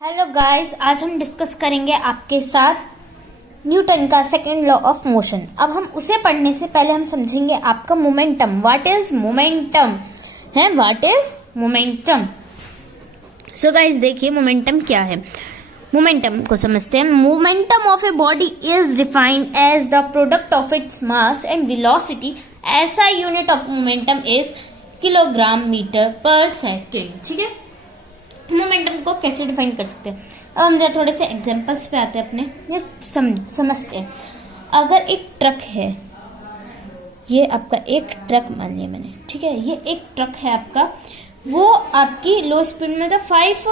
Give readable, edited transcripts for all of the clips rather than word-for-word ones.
Hello guys, आज हम discuss करेंगे आपके साथ न्यूटन का सेकंड लॉ ऑफ मोशन। अब हम उसे पढ़ने से पहले हम समझेंगे आपका मोमेंटम। व्हाट इज मोमेंटम है, what is momentum. So guys देखिए मोमेंटम क्या है। मोमेंटम को समझते हैं। Momentum of a body is defined as the product of its mass and velocity. SI unit of momentum is kilogram metre per second. ठीक है, momentum को कैसे डिफाइन कर सकते हैं। अब हम जरा थोड़े से एग्जांपल्स पे आते हैं अपने, ये समझते हैं। अगर एक ट्रक है, ये आपका एक ट्रक मान लिया मैंने, ठीक है, ये एक ट्रक है आपका, वो आपकी लो स्पीड में तो 5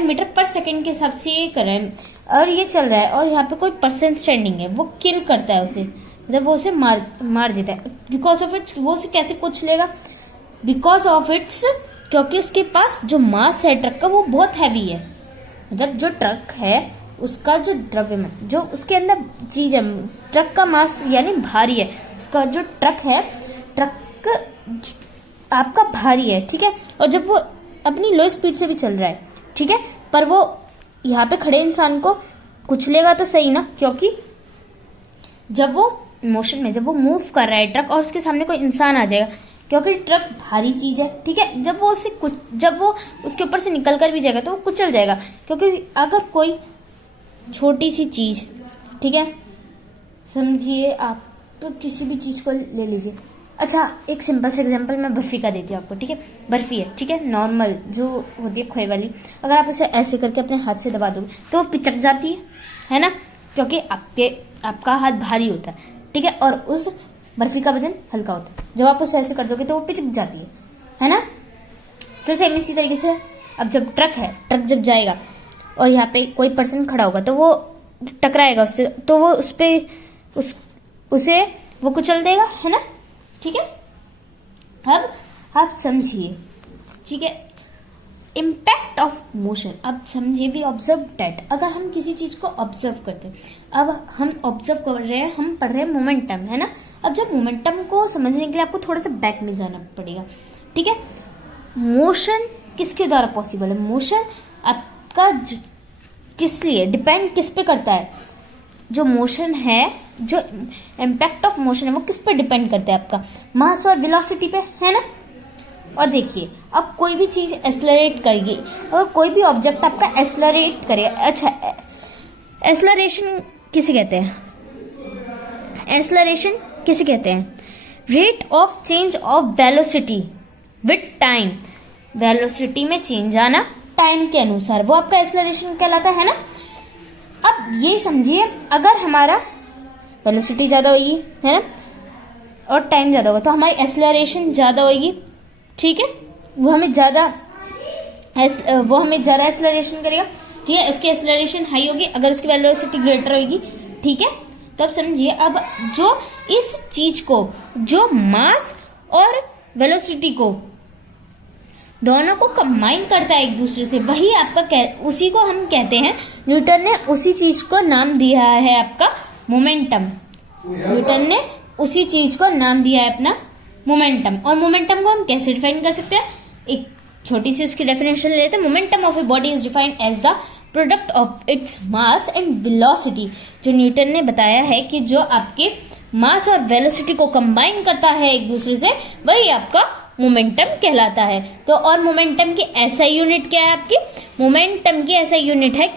मीटर पर सेकेंड के हिसाब से ये कर रहा है और ये चल रहा है, और यहाँ पे कोई पर्सन स्टैंडिंग है, वो किल करता है उसे, मतलब वो उसे मार देता है। बिकॉज ऑफ इट्स वो उसे कैसे कुछ लेगा, बिकॉज ऑफ इट्स, क्योंकि उसके पास जो मास है ट्रक का वो बहुत हैवी है। मतलब जो ट्रक है उसका जो द्रव्यमान, जो उसके अंदर चीज है, ट्रक का मास यानी भारी है। उसका जो ट्रक है, ट्रक आपका भारी है, ठीक है। और जब वो अपनी लो स्पीड से भी चल रहा है, ठीक है, पर वो यहाँ पे खड़े इंसान को कुचलेगा तो सही ना, क्योंकि जब वो मोशन में, जब वो मूव कर रहा है ट्रक और उसके सामने कोई इंसान आ जाएगा, क्योंकि ट्रक भारी चीज है, ठीक है, जब वो उसके ऊपर से निकल कर भी जाएगा तो वो कुचल जाएगा। क्योंकि अगर कोई छोटी सी चीज, ठीक है, समझिए आप तो किसी भी चीज को ले लीजिए। अच्छा, एक सिंपल सा एग्जांपल मैं बर्फी का देती हूँ आपको, ठीक है। बर्फी है, ठीक है, नॉर्मल जो होती है खोए वाली, अगर आप उसे ऐसे करके अपने हाथ से दबा दोगे तो वो पिचक जाती है ना, क्योंकि आपका हाथ भारी होता है, ठीक है, और उस बर्फी का वजन हल्का होता है। जब आप उसे ऐसे कर दोगे तो वो पिचक जाती है ना। तो सेम इसी तरीके से अब जब ट्रक है, ट्रक जब जाएगा और यहाँ पे कोई पर्सन खड़ा होगा तो वो टकराएगा उससे, तो वो उसे वो कुचल देगा, है ना, ठीक है। अब आप समझिए, ठीक है, इम्पैक्ट ऑफ मोशन। अब समझिए, वी ऑब्जर्व दैट, अगर हम किसी चीज को ऑब्जर्व करते हैं, अब हम ऑब्जर्व कर रहे हैं, हम पढ़ रहे हैं मोमेंटम, है ना। अब जब मोमेंटम को समझने के लिए आपको थोड़ा सा बैक में जाना पड़ेगा, ठीक है। मोशन किसके द्वारा पॉसिबल है, मोशन आपका किस लिए डिपेंड, किस पे करता है, जो मोशन है, जो इम्पैक्ट ऑफ मोशन है वो किस पे डिपेंड करता है, आपका मास और वेलोसिटी पे, है ना। और देखिए, अब कोई भी चीज एक्सेलरेट करेगी, और कोई भी ऑब्जेक्ट आपका एक्सेलरेट करे, अच्छा, एक्सेलरेशन किसे कहते हैं, एक्सेलरेशन किसे कहते हैं, rate of change of velocity with time, velocity में चेंज आना टाइम के अनुसार, वो आपका एक्सेलरेशन कहलाता है ना। अब ये समझिए, अगर हमारा वेलोसिटी ज्यादा होगी, है ना, और टाइम ज्यादा होगा तो हमारी एक्सेलरेशन ज्यादा होगी, ठीक है, वो हमें ज्यादा एक्सेलरेशन करेगा, ठीक है, उसकी एक्सेलरेशन हाई होगी अगर उसकी वेलोसिटी ग्रेटर होगी, ठीक है। तब समझिए, अब जो इस चीज को, जो मास और वेलोसिटी को दोनों को कंबाइन करता है एक दूसरे से, वही आपका उसी को हम कहते हैं, न्यूटन ने उसी चीज को नाम दिया है आपका मोमेंटम। न्यूटन ने उसी चीज को नाम दिया है अपना मोमेंटम। और मोमेंटम को हम कैसे डिफाइन कर सकते हैं, एक छोटी सी इसकी डेफिनेशन लेते हैं। Momentum of a body is defined as the product of its mass and velocity. जो न्यूटन ने बताया है कि जो आपके मास और वेलोसिटी को कंबाइन करता है एक दूसरे से, वही आपका मोमेंटम कहलाता है। तो और मोमेंटम की ऐसा यूनिट क्या है आपकी, मोमेंटम की ऐसा यूनिट है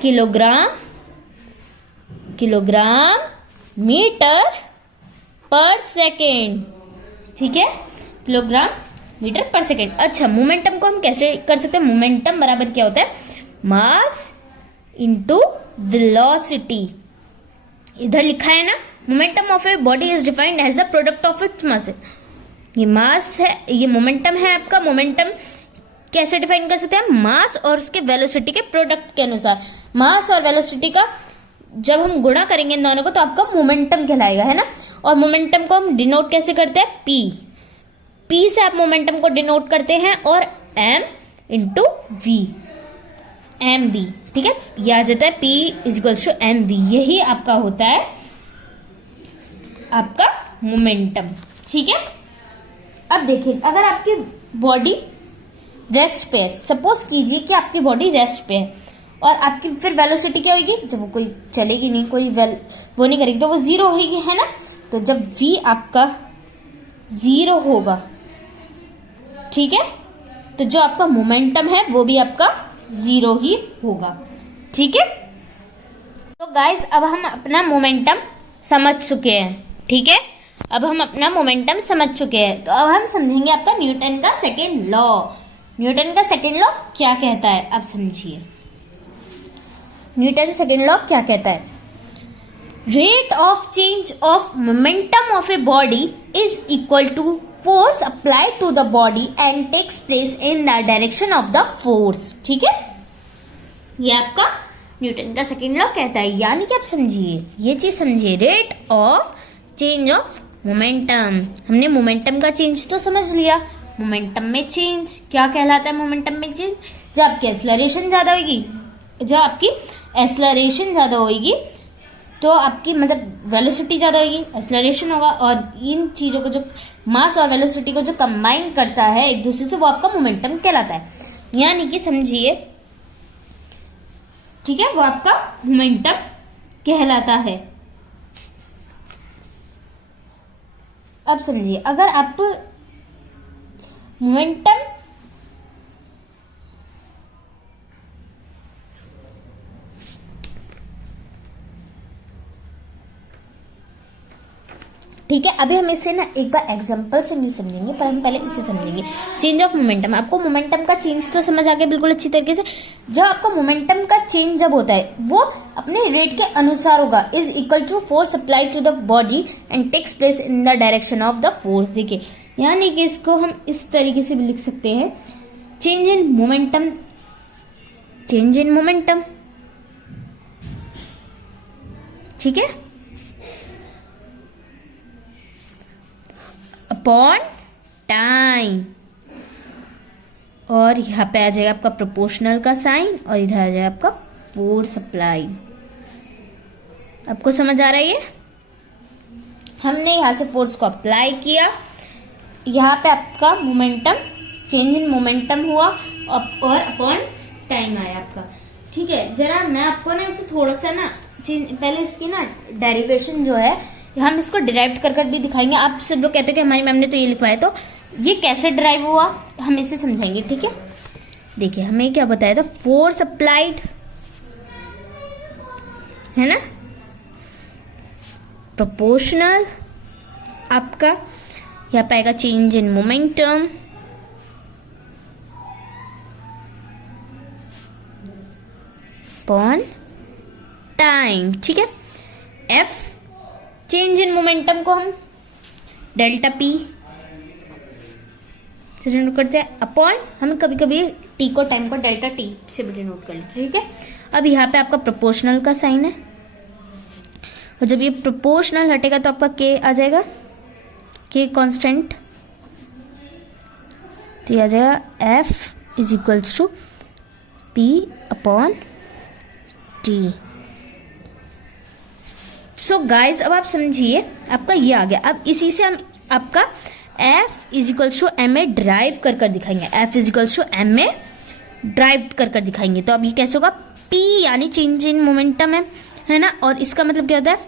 किलोग्राम मीटर पर सेकेंड, ठीक है, किलोग्राम मीटर पर सेकेंड। अच्छा, मोमेंटम को हम कैसे कर सकते हैं, मोमेंटम बराबर क्या होता है, मास इंटू वेलोसिटी। इधर लिखा है ना, momentum of a body is defined as the product of its mass. ये मास है, ये मोमेंटम है आपका। मोमेंटम कैसे डिफाइन कर सकते हैं, मास और उसके वेलोसिटी के प्रोडक्ट के अनुसार। मास और वेलोसिटी का जब हम गुणा करेंगे इन दोनों को तो आपका मोमेंटम कहलाएगा, है ना। और मोमेंटम को हम डिनोट कैसे करते हैं, पी से आप मोमेंटम को डिनोट करते हैं, और m into v, m v, ठीक है, यह आ जाता है P equals to m v. यही आपका होता है आपका मोमेंटम, ठीक है। अब देखिए, अगर आपकी बॉडी रेस्ट पे है, सपोज कीजिए कि आपकी बॉडी रेस्ट पे है और आपकी फिर वेलोसिटी क्या होगी, जब वो कोई चलेगी नहीं, कोई वो नहीं करेगी तो वो 0 होगी, है ना। तो जब v आपका 0 होगा, ठीक है, तो जो आपका मोमेंटम है वो भी आपका 0 ही होगा, ठीक है। तो गाइज अब हम अपना मोमेंटम समझ चुके हैं, ठीक है। अब हम अपना मोमेंटम समझ चुके हैं, तो अब हम समझेंगे आपका न्यूटन का सेकेंड लॉ। न्यूटन का सेकेंड लॉ क्या कहता है, अब समझिए। न्यूटन सेकेंड लॉ क्या कहता है, rate of change of momentum of a body is equal to force applied to the body and takes place in the direction of the force, ठीक है। ये आपका न्यूटन का सेकेंड लॉ कहता है, यानी कि आप समझिए, ये चीज समझिए, rate of change of momentum. हमने मोमेंटम का चेंज तो समझ लिया, मोमेंटम में चेंज क्या कहलाता है, मोमेंटम में चेंज जब आपकी एक्सेलरेशन ज्यादा होगी, जब आपकी एक्सेलरेशन ज्यादा होगी तो आपकी मतलब वेलोसिटी ज्यादा होगी, एक्सेलरेशन होगा, और इन चीजों को जो मास और वेलोसिटी को जो कंबाइन करता है एक दूसरे से, वो आपका मोमेंटम कहलाता है। यानी कि समझिए, ठीक है, वो आपका मोमेंटम कहलाता है। अब समझिए, अगर आप मोमेंटम ठीक है, अभी हम इसे ना एक बार एग्जांपल से नहीं समझेंगे, पर हम पहले इसे समझेंगे। चेंज ऑफ मोमेंटम, आपको मोमेंटम का चेंज तो समझ आ गया बिल्कुल अच्छी तरीके से। जब आपका मोमेंटम का चेंज जब होता है वो अपने रेट के अनुसार होगा, is equal to force applied to the body and takes place in the direction of the force. देखिए, यानी कि इसको हम इस तरीके से भी लिख सकते हैं, change in momentum, change in momentum, ठीक है, अपॉन टाइम, और यहां पे आ जाएगा आपका प्रोपोर्शनल का साइन, और इधर आ जाएगा आपका फोर्स अप्लाई। आपको समझ आ रहा है ये? हमने यहां से फोर्स को अप्लाई किया, यहाँ पे आपका मोमेंटम, चेंज इन मोमेंटम हुआ, और अपॉन टाइम आया आपका, ठीक है। जरा मैं आपको ना इसे थोड़ा सा ना पहले इसकी ना डेरिवेशन जो है हम इसको डिराइव कर भी दिखाएंगे। आप सब लोग कहते हैं कि हमारी मैम ने तो ये लिखवाया, तो ये कैसे डिराइव हुआ हम इसे समझाएंगे, ठीक है। देखिए, हमें क्या बताया था, फोर्स अप्लाइड, है ना, प्रोपोर्शनल आपका यहाँ पे आएगा change in momentum, upon time, ठीक है। एफ चेंज इन मोमेंटम को हम डेल्टा पी से डिनोट करते हैं, अपॉन हम कभी कभी टी को, टाइम को डेल्टा टी से भी डिनोट कर लेते हैं, ठीक है। अब यहाँ पे आपका प्रोपोर्शनल का साइन है, और जब ये प्रोपोर्शनल हटेगा तो आपका के आ जाएगा, के कांस्टेंट, तो ये आ जाएगा f is equals to p upon t. So guys, अब आप समझिए, आपका ये आ गया। अब इसी से हम आपका F is equals to m a derive कर दिखाएंगे, F is equals to m a derive कर दिखाएंगे। तो अब ये कैसे होगा, P यानी चेंज इन मोमेंटम है ना, और इसका मतलब क्या होता है,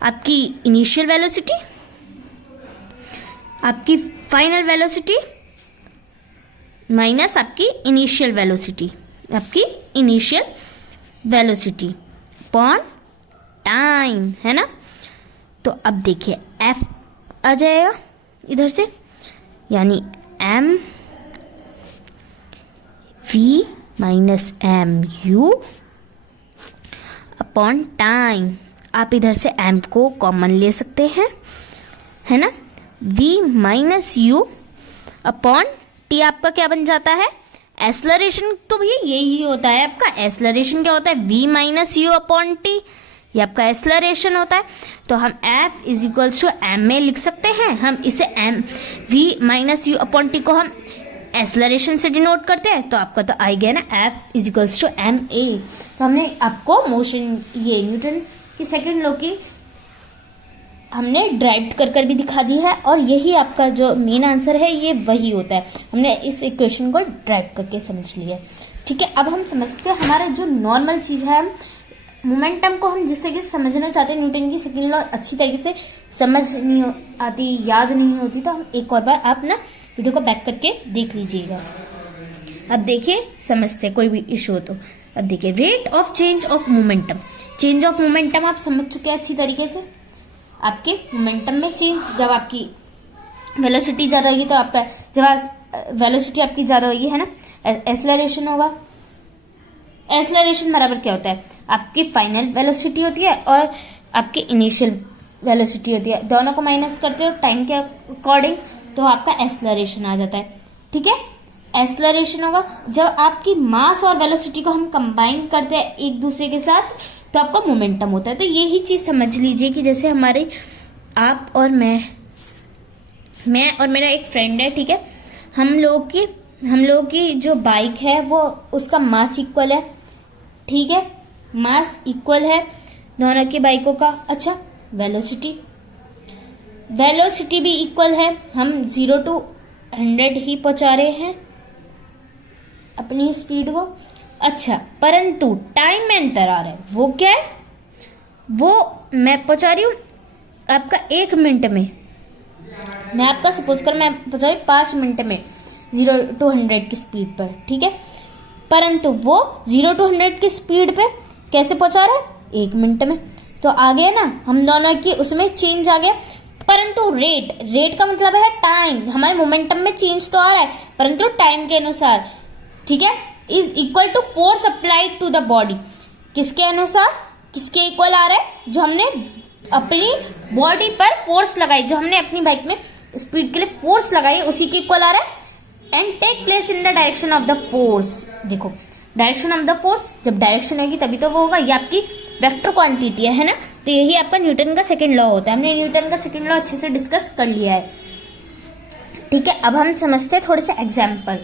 आपकी इनिशियल वेलोसिटी, आपकी फाइनल वेलोसिटी माइनस आपकी इनिशियल वेलोसिटी, आपकी इनिशियल वेलोसिटी अपॉन टाइम, है ना। तो अब देखिए, F आ जाएगा इधर से, यानी m v minus m u upon time. आप इधर से एम को कॉमन ले सकते हैं, है ना, v minus u upon T आपका क्या बन जाता है, एक्सेलरेशन। तो भैया यही होता है आपका एक्सेलरेशन, क्या होता है, v minus u upon t, ये आपका एक्सेलरेशन होता है। तो हम F is equals to m a लिख सकते हैं, हम इसे m v minus u upon t को हम एक्सेलरेशन से डिनोट करते हैं, तो आपका तो आ गया ना F is equals to m a. तो हमने आपको मोशन, ये न्यूटन की सेकंड लॉ की हमने ड्राइव कर भी दिखा दी है, और यही आपका जो मेन आंसर है ये वही होता है। हमने इस इक्वेशन को ड्राइव करके समझ लिया। ठीक है, अब हम समझते हैं हमारा जो नॉर्मल चीज है, मोमेंटम को हम जिस तरीके से समझना चाहते हैं, न्यूटन की सेकंड लॉ अच्छी तरीके से समझ नहीं आती, याद नहीं होती, तो हम एक और बार आप ना वीडियो को बैक करके देख लीजिएगा। अब देखिए, समझते हैं कोई भी इशू हो तो। अब देखिए, rate of change of momentum. Change of momentum आप समझ चुके हैं अच्छी तरीके से। आपके मोमेंटम में चेंज, जब आपकी वेलोसिटी ज्यादा होगी तो आपका, जब वेलोसिटी आपकी ज्यादा होगी है ना, एक्सेलरेशन होगा। एक्सेलरेशन बराबर क्या होता है, आपकी फाइनल वेलोसिटी होती है और आपकी इनिशियल वेलोसिटी होती है, दोनों को माइनस करते हो टाइम के अकॉर्डिंग, तो आपका एक्सेलरेशन आ जाता है। ठीक है, एक्सेलरेशन होगा जब आपकी मास और वेलोसिटी को हम कंबाइन करते हैं एक दूसरे के साथ, तो आपका मोमेंटम होता है। तो यही चीज समझ लीजिए कि जैसे हमारे आप और मैं और मेरा एक फ्रेंड है, ठीक है, हम लोग की जो बाइक है वो, उसका मास इक्वल है। ठीक है, मास इक्वल है दोनों की बाइकों का। अच्छा, वेलोसिटी भी इक्वल है, हम 0 to 100 ही पहुंचा रहे हैं अपनी स्पीड को। अच्छा, परंतु टाइम में अंतर आ रहा है। वो क्या है, वो मैं पहुंचा रही हूं आपका 1 मिनट में, मैं आपका सपोज कर मैं पहुंचा रही 5 मिनट में 0 to 100 की स्पीड पर। ठीक है, परंतु वो 0 to 100 की स्पीड पे कैसे पहुंचा रहा है, 1 मिनट में। तो आ गया ना, हम दोनों की उसमें चेंज आ गया। परंतु रेट का मतलब है टाइम। हमारे मोमेंटम में चेंज तो आ रहा है परंतु टाइम के अनुसार। ठीक है, is equal to force applied to the body. किसके अनुसार, किसके इक्वल आ रहा है, जो हमने अपनी बॉडी पर फोर्स लगाई, जो हमने अपनी बाइक में स्पीड के लिए फोर्स लगाई, उसी के इक्वल आ रहा है। And take place in the direction of the force. देखो, डायरेक्शन ऑफ द फोर्स, जब डायरेक्शन आएगी तभी तो वो होगा। ये आपकी वेक्टर क्वांटिटी है ना, तो यही आपका न्यूटन का सेकंड लॉ होता है। हमने न्यूटन का सेकंड लॉ अच्छे से डिस्कस कर लिया है। ठीक है, अब हम समझते हैं थोड़े से example.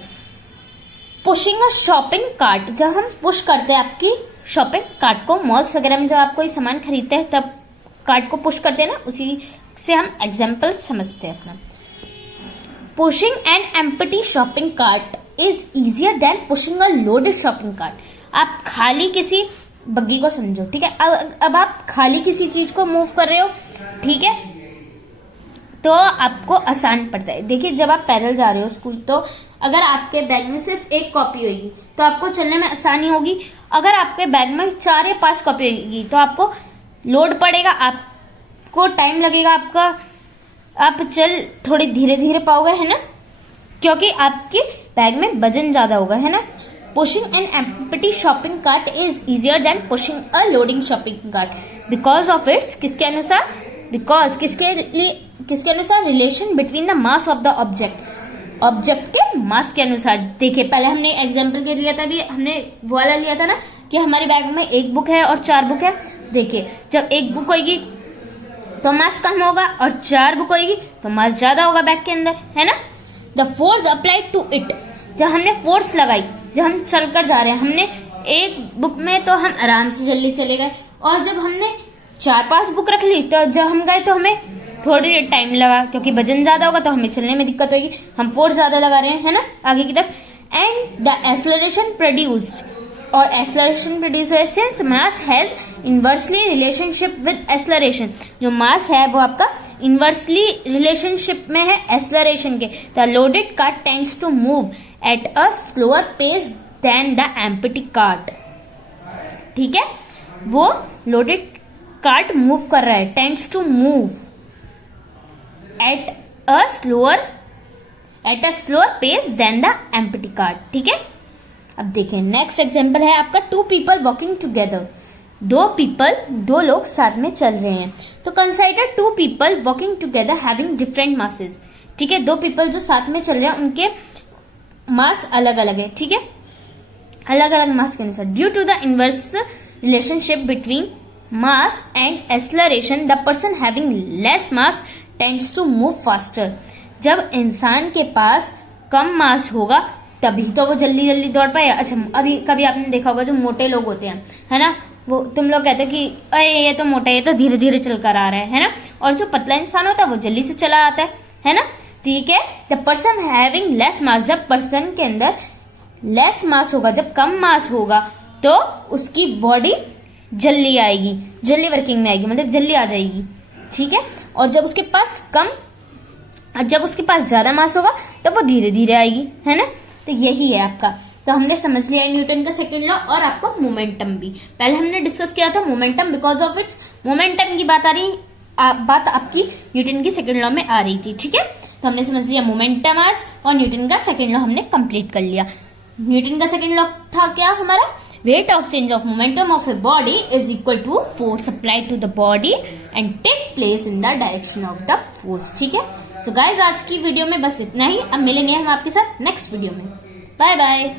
Pushing a shopping cart, जब हम पुश करते हैं आपकी शॉपिंग कार्ट को, मॉल्स वगैरह में जब आप कोई सामान खरीदते हैं तब कार्ट को पुश करते हैं ना, उसी से हम एग्जाम्पल समझते हैं अपना। Pushing an empty shopping cart is easier than pushing a loaded shopping cart. आप खाली किसी बग्गी को समझो, ठीक है, अब आप खाली किसी चीज को मूव कर रहे हो, ठीक है, तो आपको आसान पड़ता है। देखिए, जब आप पैदल जा रहे हो स्कूल, तो अगर आपके बैग में सिर्फ 1 कॉपी होगी तो आपको चलने में आसानी होगी। अगर आपके बैग में 4 या 5 कॉपी होगी तो आपको लोड पड़ेगा, आपको टाइम लगेगा, आप चल थोड़ी धीरे धीरे पाओगे, है ना, क्योंकि आपके बैग में वजन ज्यादा होगा, है ना। Pushing an empty shopping cart is easier than pushing a loading shopping cart because of its, किसके अनुसार, बिकॉज किसके अनुसार, relation between the mass of the object के मास के अनुसार। देखिए, पहले हमने एग्जाम्पल के लिया था, भी हमने वो वाला लिया था ना कि हमारे बैग में 1 बुक है और 4 बुक है। देखिए, जब 1 बुक होगी तो मास कम होगा और 4 बुक होगी तो मास ज्यादा होगा बैग के अंदर, है ना। The force applied to it, जब हमने फोर्स लगाई, जब हम चलकर जा रहे हैं, हमने 1 बुक में तो हम आराम से जल्दी चले गए, और जब हमने 4-5 बुक रख ली तो जब हम गए तो हमें थोड़ी टाइम लगा, क्योंकि वजन ज्यादा होगा तो हमें चलने में दिक्कत होगी, हम फोर्स ज्यादा लगा रहे हैं, है ना, आगे की तरफ। एंड द एक्सेलरेशन प्रोड्यूस्ड, और एक्सेलरेशन प्रोड्यूस है since mass has inversely relationship with acceleration. जो मास है वो आपका इनवर्सली रिलेशनशिप में है एक्सेलरेशन के। The loaded cart tends to move at a slower pace than the empty cart. ठीक है, वो लोडेड कार्ट मूव कर रहा है, tends to move at a slower pace than the empty cart. ठीक है, अब देखिए नेक्स्ट एग्जांपल है आपका 2 people वॉकिंग टुगेदर। 2 लोग साथ में चल रहे हैं, तो consider 2 people walking together having different masses. ठीक है, 2 people जो साथ में चल रहे हैं उनके मास अलग अलग है, ठीक है, अलग अलग मास के अनुसार। Due to the inverse relationship between mass and acceleration, the person having less mass tends to move faster. जब इंसान के पास कम मास होगा तभी तो वो जल्दी जल्दी दौड़ पाए। अच्छा, अभी कभी आपने देखा होगा जो मोटे लोग होते हैं, है ना, वो तुम लोग कहते हो कि अरे ये तो मोटा है, ये तो धीरे धीरे चलकर आ रहा है ना। और जो पतला इंसान होता है वो जल्दी से चला आता है ना। ठीक है, द पर्सन हैविंग लेस मास, जब पर्सन के अंदर लेस मास होगा, जब कम मास होगा तो उसकी बॉडी जल्दी आएगी, जल्दी वर्किंग में आएगी, मतलब जल्दी आ जाएगी। ठीक है, और जब उसके पास ज्यादा मास होगा तब वो धीरे धीरे आएगी, है ना। तो यही है आपका। तो हमने समझ लिया न्यूटन का सेकंड लॉ और आपका मोमेंटम भी। पहले हमने डिस्कस किया था momentum, because of its momentum की बात आपकी न्यूटन की सेकंड लॉ में आ रही थी। ठीक है, तो हमने समझ लिया मोमेंटम आज, और न्यूटन का सेकंड लॉ हमने कंप्लीट कर लिया। न्यूटन का सेकंड लॉ था क्या हमारा, rate of change of momentum of a body is equal to force applied to the body and take place in the direction of the force। ठीक है, so guys आज की वीडियो में बस इतना ही। अब मिलेंगे हम आपके साथ नेक्स्ट वीडियो में। Bye bye.